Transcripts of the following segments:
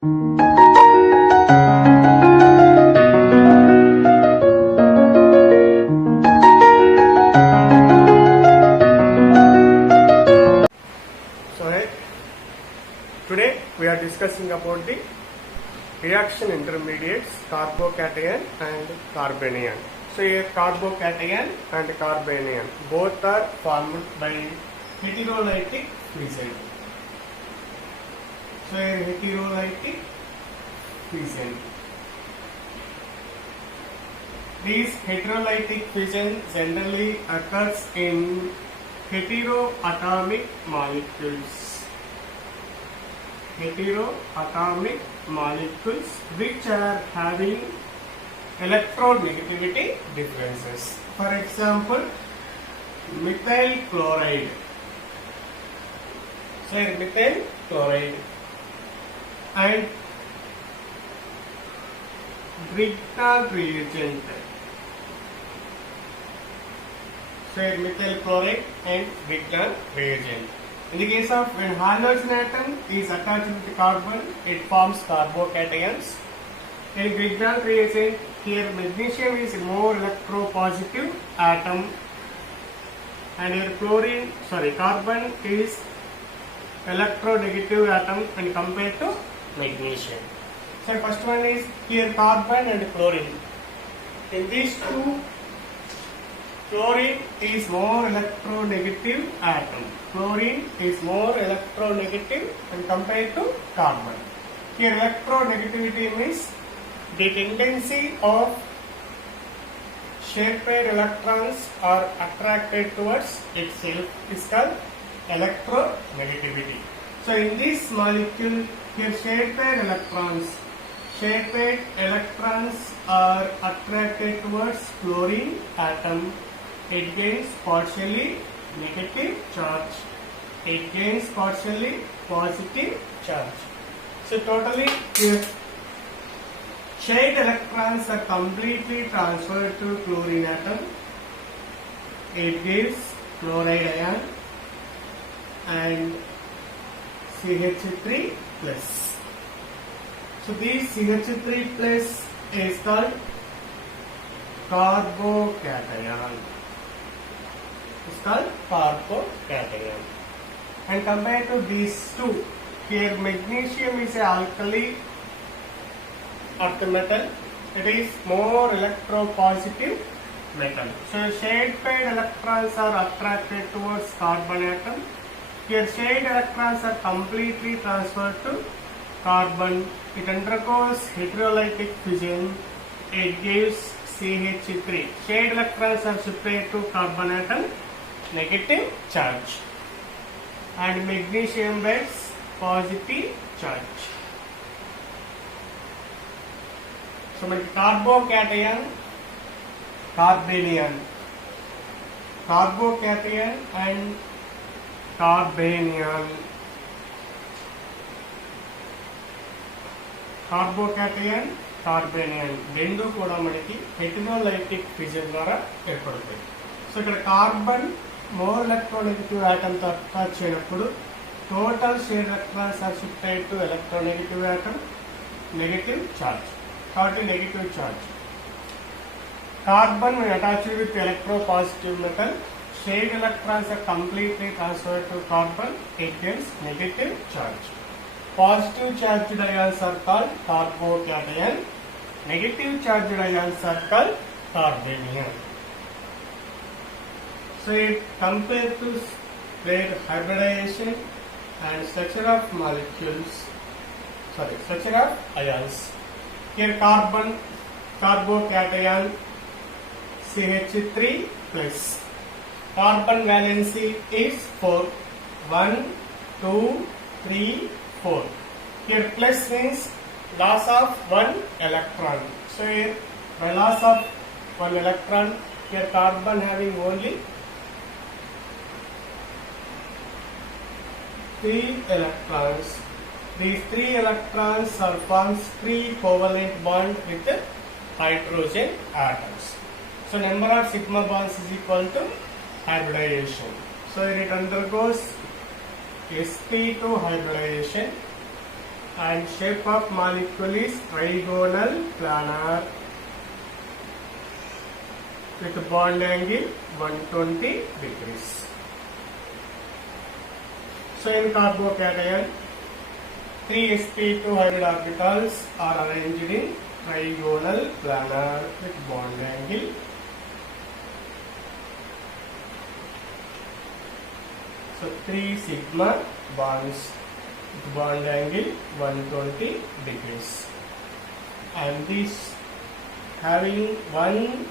Today we are discussing about the reaction intermediates carbocation and carbanion. So here carbocation and carbanion both are formed by heterolytic fission. So here heterolytic fission. These heterolytic fission generally occurs in heteroatomic molecules. Heteroatomic molecules which are having electronegativity differences. For example, methyl chloride. So methyl chloride and Grignard reagent. So methyl chloride and Grignard reagent. In the case of when halogen atom is attached with carbon, it forms carbocations. In Grignard reagent, here magnesium is a more electropositive atom, and here carbon is electronegative atom when compared to magnesium. So first one is here carbon and chlorine. In these two, chlorine is more electronegative atom. Chlorine is more electronegative when compared to carbon. Here electronegativity means the tendency of shared pair electrons are attracted towards itself is called electronegativity. So in this molecule, here shared pair electrons are attracted towards chlorine atom. It gains partially negative charge. It gains partially positive charge. So totally here shared electrons are completely transferred to chlorine atom. It gives chloride ion and CH3 plus. So this CH3 plus is called carbocation. It's called carbocation. And compared to these two, here magnesium is an alkali earth metal. It is more electropositive metal. So shared pair electrons are attracted towards carbon atom. Here shared electrons are completely transferred to carbon. It undergoes heterolytic fission. It gives CH3. Shared electrons are shifted to carbon atom, negative charge, and magnesium gets positive charge. So carbocation, carbanion, carbocation and carbanion. Carbocation, carbanion రెండు కూడా మనకి heterolytic fission ద్వారా ఏర్పడతాయి. So ఇక్కడ carbon more electronegative atom తో attach అయినప్పుడు total share electrons are shifted to electronegative atom, negative charge. కాబట్టి negative charge. Carbon when attached with electropositive metal, shared electrons are completely transferred to carbon. It gains negative charge. Positive charged ions are called carbocation. Negative charged ions are called carbanion. So it compared to their hybridization and structure of ions. Here carbon, carbocation, CH3 plus. Carbon valency is 4. 1, 2, 3, 4. Here plus means loss of 1 electron. So here by loss of 1 electron, here carbon having only 3 electrons. These 3 electrons are forms 3 covalent bond with hydrogen atoms. So number of sigma bonds is equal to hybridization. So it undergoes sp2 hybridization and shape of molecule is trigonal planar with bond angle 120 degrees. So in carbocation, 3 sp2 hybrid orbitals are arranged in trigonal planar with bond angle. So 3 sigma bonds with bond angle 120 degrees, and this having one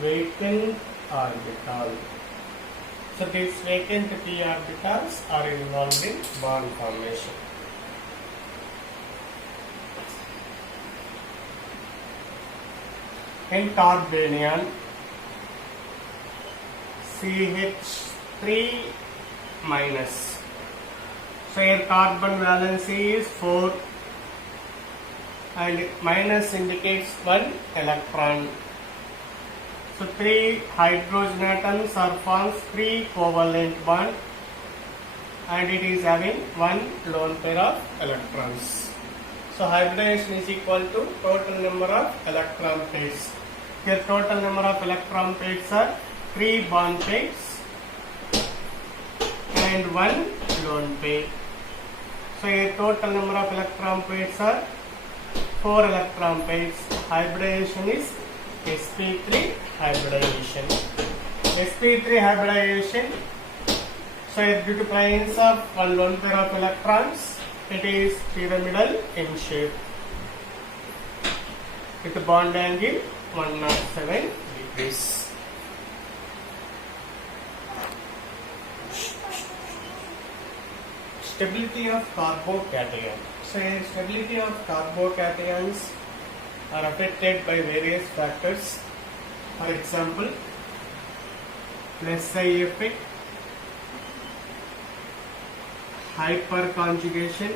vacant orbital. So these vacant p orbitals are involved in bond formation. In carbanion, CH3 minus. So here carbon valency is 4 and minus indicates 1 electron. So 3 hydrogen atoms are forms 3 covalent bond, and it is having 1 lone pair of electrons. So hybridization is equal to total number of electron pairs. Here total number of electron pairs are 3 bond pairs and 1 lone pair. So here total number of electron pairs are 4 electron pairs. Hybridization is sp3 hybridization. sp3 hybridization, so due to presence of one lone pair of electrons, it is pyramidal in shape with a bond angle 107 degrees. Stability of carbocation. So stability of carbocations are affected by various factors. For example, plus I effect, hyperconjugation,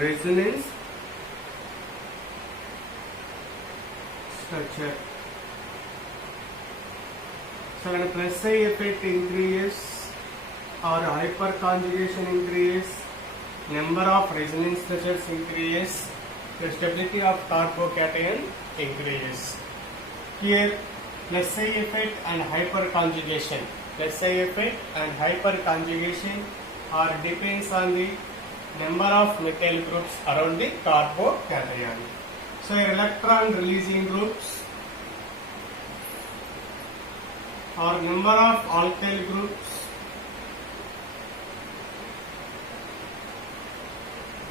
resonance structure. So when plus I effect increases or hyperconjugation increases, number of resonance structures increases, the stability of carbocation increases. Here plus I effect and hyperconjugation. Plus I effect and hyperconjugation are depends on the number of methyl groups around the carbocation. So here electron releasing groups or number of alkyl groups,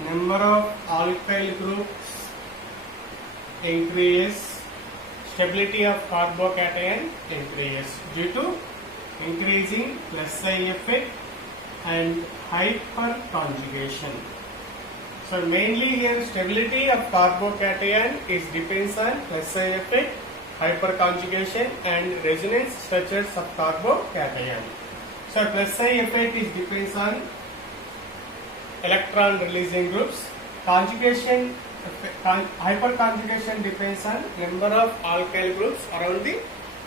number of alkyl groups increase, stability of carbocation increases due to increasing plus I effect and hyperconjugation. So mainly here stability of carbocation is depends on plus I effect, hyperconjugation and resonance structures of carbocation. So plus I effect is depends on electron releasing groups. Conjugation, hyperconjugation depends on number of alkyl groups around the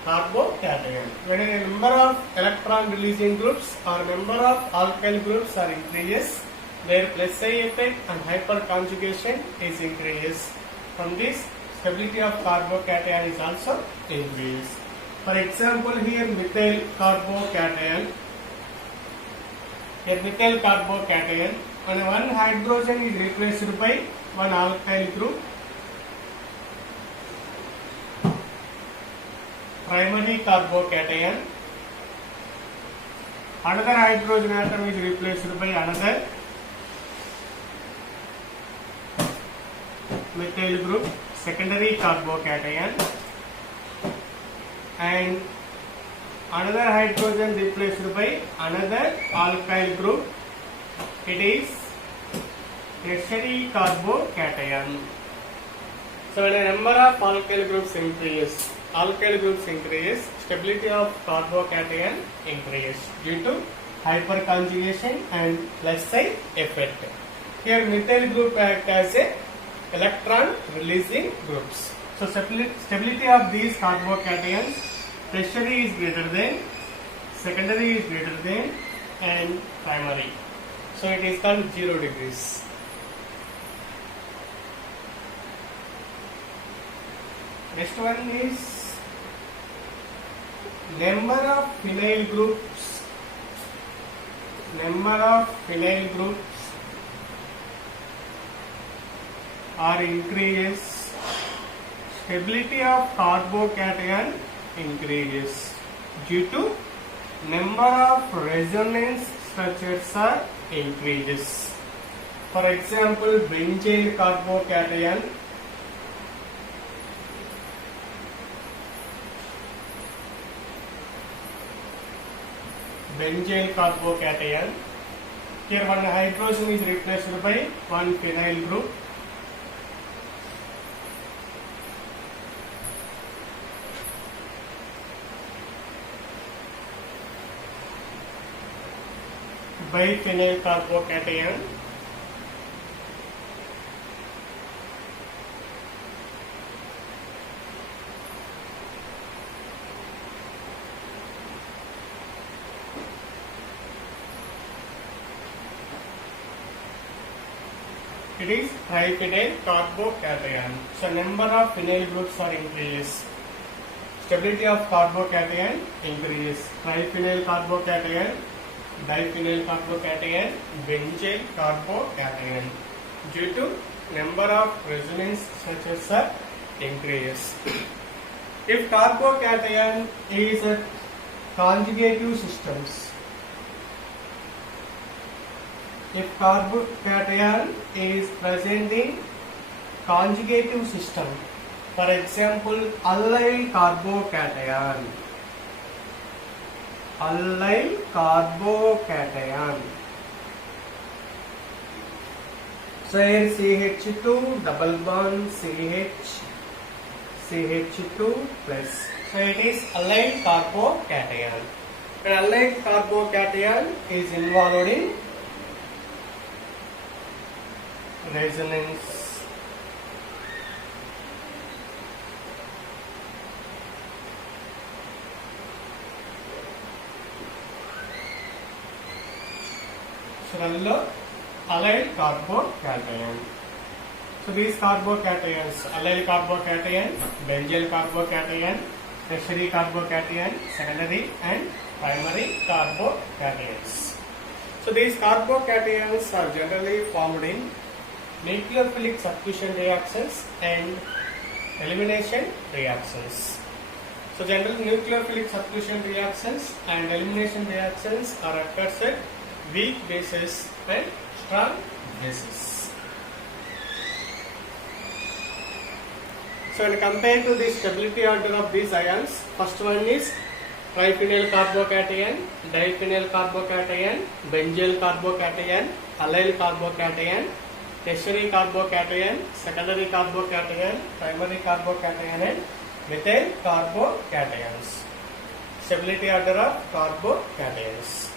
carbocation. When a number of electron releasing groups or number of alkyl groups are increases, where plus I effect and hyperconjugation is increases. From this, stability of carbocation is also increased. For example, here methyl carbocation. Here methyl carbocation, when one hydrogen is replaced by one alkyl group, primary carbocation, another hydrogen atom is replaced by another methyl group, secondary carbocation, and another hydrogen replaced by another alkyl group, it is tertiary carbocation. So when a number of alkyl groups increase, stability of carbocation increase due to hyperconjugation and plus I effect. Here methyl group act as a electron releasing groups. So stability of these carbocations, tertiary is greater than secondary is greater than and primary. So it is called 0 degrees. Next one is number of phenyl groups. Number of phenyl groups are increases. Stability of carbocation increases due to number of resonance structures are increases. For example, benzyl carbocation, here one hydrogen is replaced by one phenyl group. Biphenyl carbocation. It is triphenyl carbocation. So number of phenyl groups are increases. Stability of carbocation increases. Triphenyl carbocation, diphenyl carbocation, benzyl carbocation. Due to number of resonance structures are increases. If carbocation is a conjugative systems, if carbocation is present in conjugative system, for example, allyl carbocation. Allyl carbocation. So here CH2 double bond CH, CH2 plus. So it is allyl carbocation. An allyl carbocation is involved in resonance. So allyl carbocation. So these carbocations, allyl carbocation, benzyl carbocation, tertiary carbocation, secondary and primary carbocations. So these carbocations are generally formed in nucleophilic substitution reactions and elimination reactions. So generally nucleophilic substitution reactions and elimination reactions are occurs at weak bases and strong bases. So when compared to the stability order of these ions, first one is triphenyl carbocation, diphenyl carbocation, benzyl carbocation, allyl carbocation, tertiary carbocation, secondary carbocation, primary carbocation and methyl carbocations. Stability order of carbocations.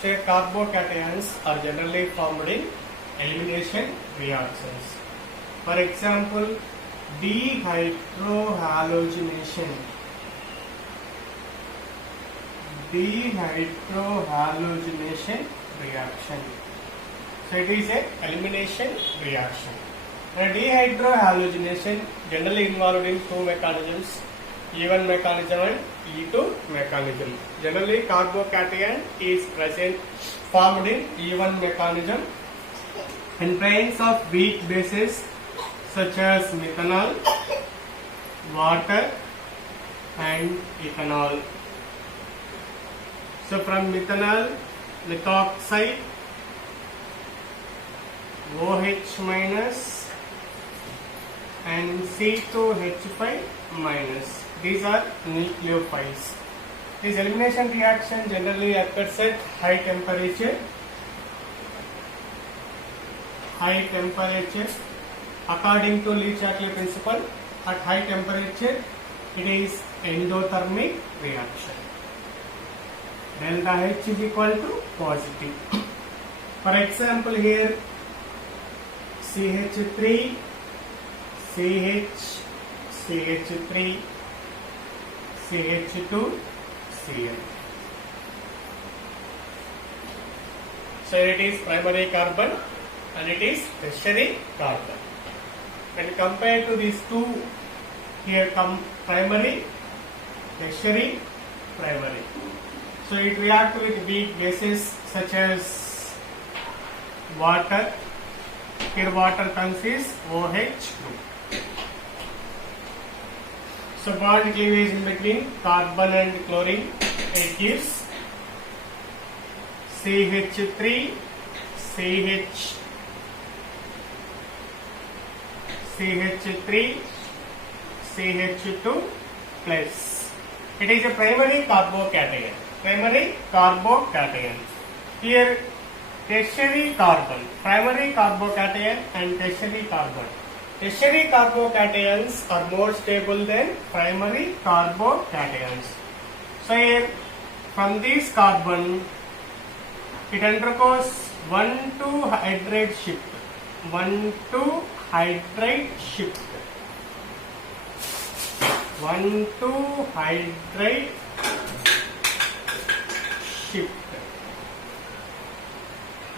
So carbocations are generally formed in elimination reactions. For example, dehydrohalogenation. Dehydrohalogenation reaction. So it is a elimination reaction. And dehydrohalogenation generally involved in two mechanisms, E1 mechanism and E2 mechanism. Generally carbocation is present formed in E1 mechanism in presence of weak bases such as methanol, water and ethanol. So from methanol, methoxide, OH minus and C2H5 minus. These are nucleophiles. This elimination reaction generally occurs at high temperature. High temperature, according to Le-Chatelet principle, at high temperature it is endothermic reaction. Delta H is equal to positive. For example, here CH3, CH, CH3, CH2Cl. So it is primary carbon and it is tertiary carbon. When compared to these two, here come primary, tertiary, primary. So it reacts with weak bases such as water. Here water consists OH group. So bond cleavage in between carbon and chlorine, it gives CH3, CH3, CH2 plus. It is a primary carbocation. Primary carbocation. Here tertiary carbon, primary carbocation and tertiary carbon. Tertiary carbocations are more stable than primary carbocations. So here from this carbon it undergoes 1,2 hydrate shift. 1,2 hydrate shift. 1,2 hydrate shift.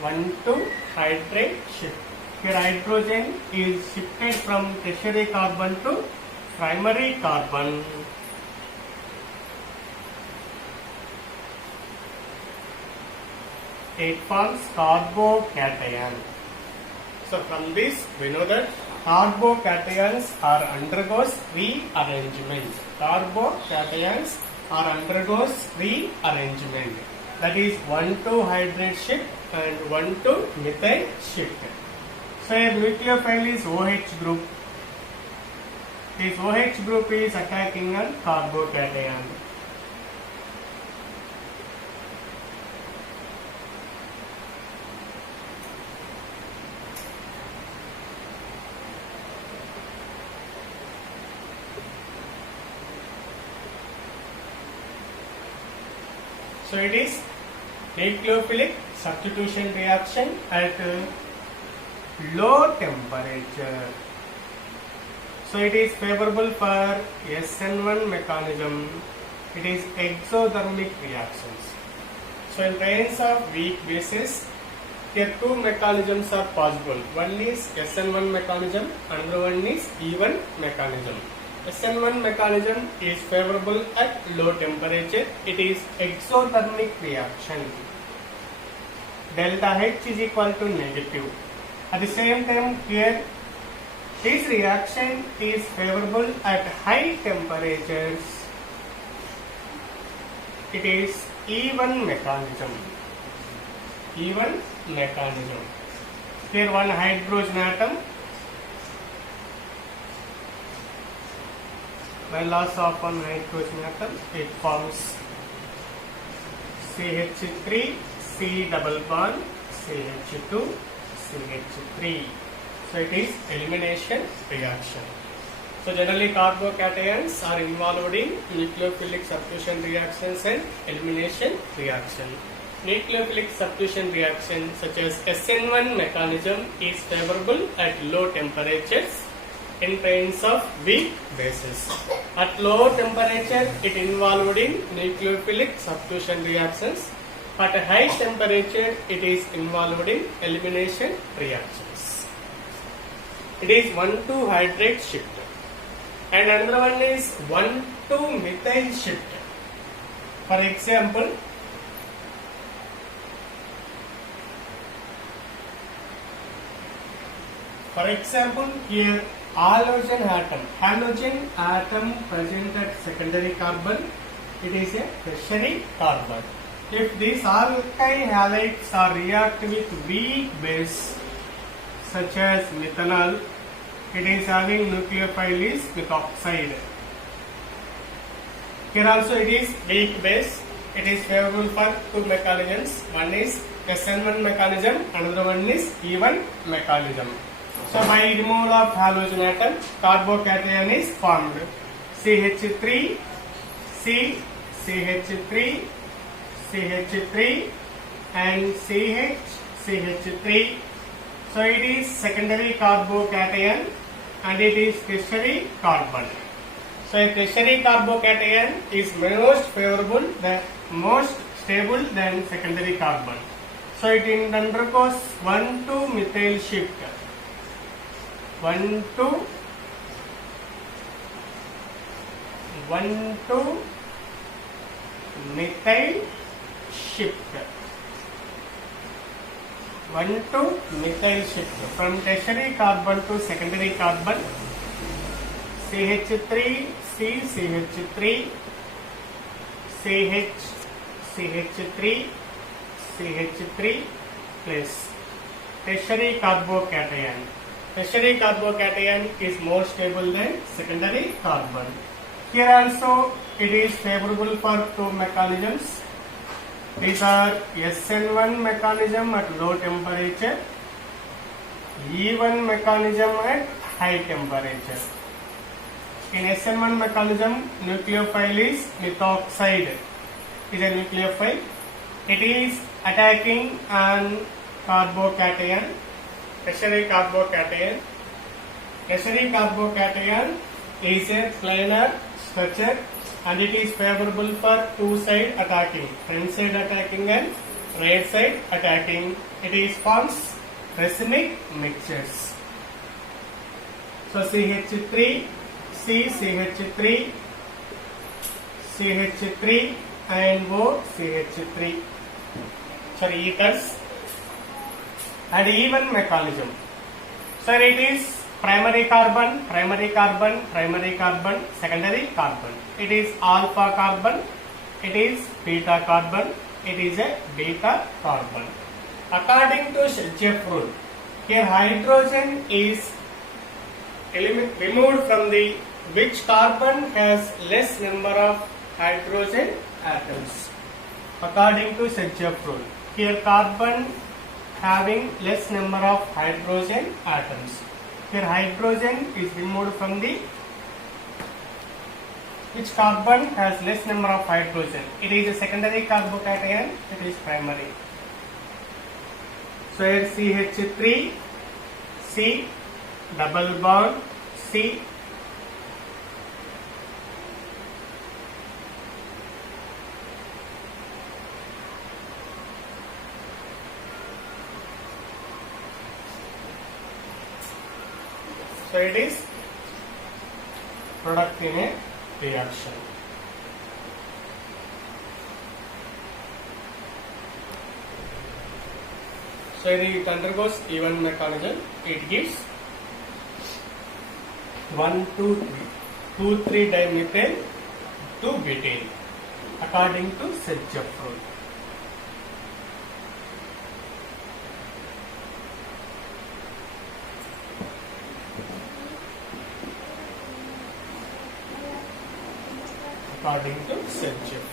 1,2 hydrate shift. Here hydrogen is shifted from tertiary carbon to primary carbon. It forms carbocation. So from this we know that carbocations are undergoes rearrangement. Carbocations are undergoes rearrangement. That is 1,2 hydrate shift and 1,2 methyl shift. So a nucleophile is OH group. This OH group is attacking a carbocation. So it is nucleophilic substitution reaction at low temperature. So it is favorable for SN1 mechanism. It is exothermic reactions. So in presence of weak bases, here two mechanisms are possible. One is SN1 mechanism, another one is E1 mechanism. SN1 mechanism is favorable at low temperature. It is exothermic reaction. Delta H is equal to negative. At the same time, here this reaction is favorable at high temperatures. It is E1 mechanism. E1 mechanism. Here one hydrogen atom. By loss of one hydrogen atom, it forms CH3, C double bond, CH2, CH3. So it is elimination reaction. So generally carbocations are involved in nucleophilic substitution reactions and elimination reaction. Nucleophilic substitution reaction such as SN1 mechanism is favorable at low temperatures in presence of weak bases. At low temperature, it involved in nucleophilic substitution reactions. At a high temperature, it is involved in elimination reactions. It is 1,2 hydrate shift. And another one is 1,2 methyl shift. For example, here halogen atom present at secondary carbon, it is a tertiary carbon. If these alkyl halides are react with weak base such as methanol, it is having nucleophile is methoxide. Here also it is weak base. It is favorable for two mechanisms. One is SN1 mechanism, another one is E1 mechanism. So by removal of halogen atom, carbocation is formed. CH3, C, CH3, CH3 and CH, CH3. So it is secondary carbocation and it is tertiary carbon. So a tertiary carbocation is most favorable, most stable than secondary carbon. So it undergoes 1,2 methyl shift. 1,2 methyl shift. 1,2 methyl shift from tertiary carbon to secondary carbon. CH3, CH3, CH3, CH3 plus tertiary carbocation. Tertiary carbocation is more stable than secondary carbon. Here also it is favorable for two mechanisms. These are SN1 mechanism at low temperature, E1 mechanism at high temperature. In SN1 mechanism, nucleophile is methoxide. Is a nucleophile. It is attacking an carbocation, tertiary carbocation. Tertiary carbocation is a planar structure and it is favorable for two side attacking, front side attacking and right side attacking. It is forms racemic mixtures. So CH3, CH3, CH3 and O CH3. Sorry, ethers and even mechanism. So it is primary carbon, primary carbon, primary carbon, secondary carbon. It is alpha carbon, it is beta carbon, it is a beta carbon. According to Shelchef rule, here hydrogen is removed from the which carbon has less number of hydrogen atoms. According to Shelchef rule, here carbon having less number of hydrogen atoms. Here hydrogen is removed from the which carbon has less number of hydrogen. It is a secondary carbocation, it is primary. So here CH3, C, double bond, C, so it is product in a reaction. So it undergoes E1 mechanism. It gives 1,2,3 dimethyl to butane according to Shelchef rule. According to Shelchef.